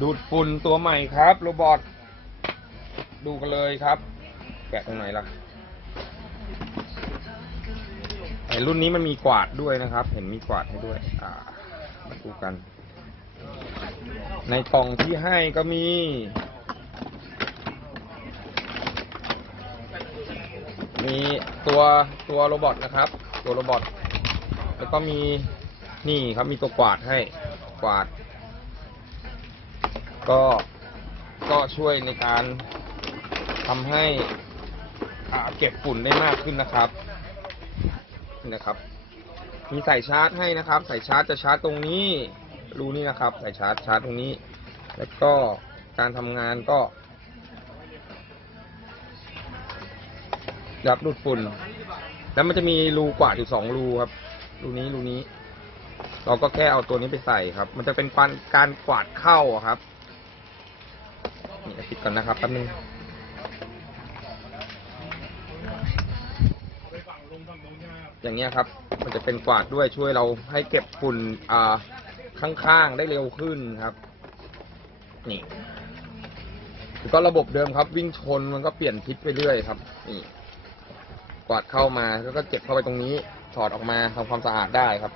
ดูดฝุ่นตัวใหม่ครับ โรบอทดูกันเลยครับ แกะตรงไหนล่ะไอรุ่นนี้มันมีกวาดด้วยนะครับ เห็นมีกวาดให้ด้วย อ่ามาดูกัน ในกล่องที่ให้ก็มี มีตัวตัวโรบอทนะครับ ตัวโรบอทแล้วก็มีนี่ครับมีตัวกวาดให้กวาด ก็ก็ช่วยในการทำให้เก็บฝุ่นได้มากขึ้นนะครับนี่นะครับ มีใส่ชาร์จให้นะครับใส่ชาร์จจะชาร์จตรงนี้รูนี่นะครับใส่ชาร์จชาร์จตรงนี้ แล้วก็การทำงานก็ยับดูดฝุ่น แล้วมันจะมีรูกว่าอยู่สองรูครับรูนี้รูนี้ เราก็แค่เอาตัวนี้ไปใส่ครับ มันจะเป็นการกวาดเข้าครับ นี่ปิดก่อนนะครับแป๊บนึงอย่างเงี้ยครับ มันจะเป็นกวาดด้วยช่วยเราให้เก็บฝุ่นอ่าข้างๆได้เร็วขึ้นครับ นี่แล้วก็ระบบเดิมครับ วิ่งชนมันก็เปลี่ยนทิศไปเรื่อยครับ นี่ กวาดเข้ามาแล้วก็เก็บเข้าไปตรงนี้ ถอดออกมาทำความสะอาดได้ครับ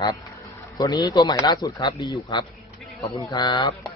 ครับ ตัวนี้ตัวใหม่ล่าสุดครับ ดีอยู่ครับ ขอบคุณครับ